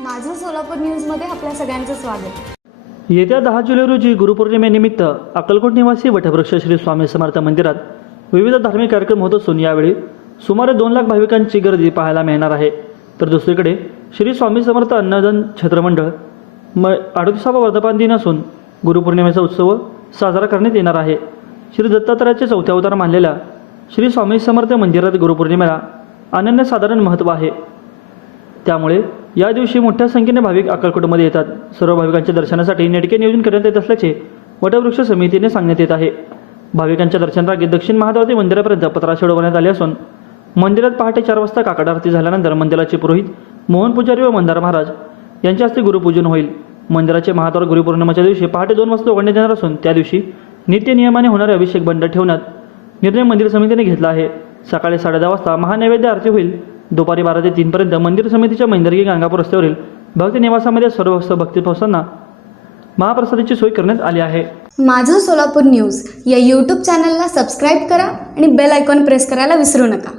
माझं सोलापूर न्यूजमध्ये आपल्या सगळ्यांचं स्वागत. येत्या दहा जुलै रोजी गुरुपौर्णिमेनिमित्त अक्कलकोट निवासी वटवृक्ष श्री स्वामी समर्थ मंदिरात विविध धार्मिक कार्यक्रम होत असून यावेळी सुमारे दोन लाख भाविकांची गर्दी पाहायला मिळणार आहे. तर दुसरीकडे श्री स्वामी समर्थ अन्नदान छत्रमंडळ म अडतीसावा वर्धापान दिन असून गुरुपौर्णिमेचा उत्सव साजरा करण्यात येणार आहे. श्री दत्तात्रयाचे चौथे अवतार मानलेल्या श्री स्वामी समर्थ मंदिरात गुरुपौर्णिमेला अनन्यसाधारण महत्त्व आहे. त्यामुळे या दिवशी मोठ्या संख्येने भाविक अक्कलकोटमध्ये येतात. सर्व भाविकांच्या दर्शनासाठी नेटके नियोजन करण्यात येत असल्याचे वटवृक्ष समितीने सांगण्यात येत आहे. भाविकांच्या दर्शन रागेत दक्षिण महादेवाती मंदिरापर्यंत पत्राशे उडवण्यात आले असून मंदिरात पहाटे चार वाजता काकड आरती झाल्यानंतर मंदिराचे पुरोहित मोहन पुजारी व मंदार महाराज यांच्या हस्ते गुरुपूजन होईल. मंदिराचे महाद्वार गुरुपौर्णिमाच्या दिवशी पहाटे दोन वाजता उघडण्यात येणार असून त्या दिवशी नित्य नियमाने होणारे अभिषेक बंड ठेवण्यात निर्णय मंदिर समितीने घेतला आहे. सकाळी साडेदहा वाजता महानैवेद्य आरती होईल. दुपारी बारा ते तीनपर्यंत मंदिर समितीच्या मैंदर्गी गांगापूर रस्त्यावरील भक्ती निवासामध्ये सर्व भक्तीपावसांना महाप्रसादाची सोय करण्यात आली आहे. माझं सोलापूर न्यूज या यूट्यूब चॅनलला सबस्क्राईब करा आणि बेल आयकॉन प्रेस करायला विसरू नका.